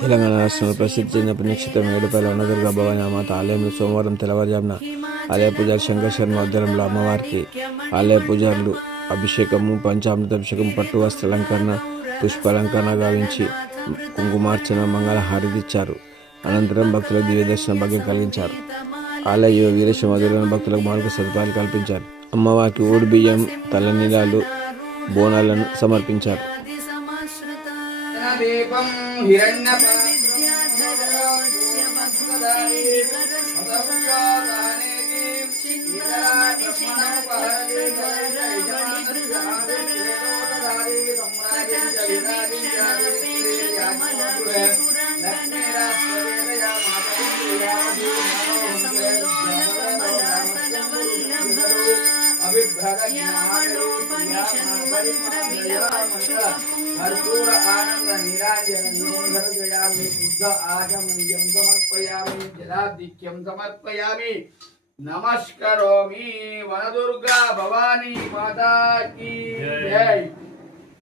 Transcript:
తెలంగాణ రాష్ట్రంలో ప్రసిద్ధి చెందిన పుణ్యక్షేత్రం ఏడుపాయల వనదుర్గ భవాని మాత ఆలయంలో సోమవారం తెల్లవారుజామున ఆలయ పూజారి శంకర్ శర్మ ఆధ్వర్యంలో అమ్మవారికి ఆలయ పూజారులు అభిషేకము, పంచామృతాభిషేకం, పట్టు వస్త్రాలంకరణ, పుష్పాలంకరణ గావించి కుంకుమార్చన, మంగళహారతిచ్చారు. అనంతరం భక్తులకు దివ్య దర్శన భాగ్యం కలిగించారు. ఆలయ వీరేశ్వర ఆధ్వర్యంలో భక్తులకు మౌలిక సదుపాయాలు కల్పించారు. అమ్మవారికి ఓడి బియ్యం, తలనీలాలు, బోనాలను సమర్పించారు. कर्पूर आनंद निराजन निरोधन जयामि बुद्ध आगमनीयं समर्पयामि जलाधिक्यं समर्पयामि नमस्करोमि वनदुर्गा भवानी माता की जय।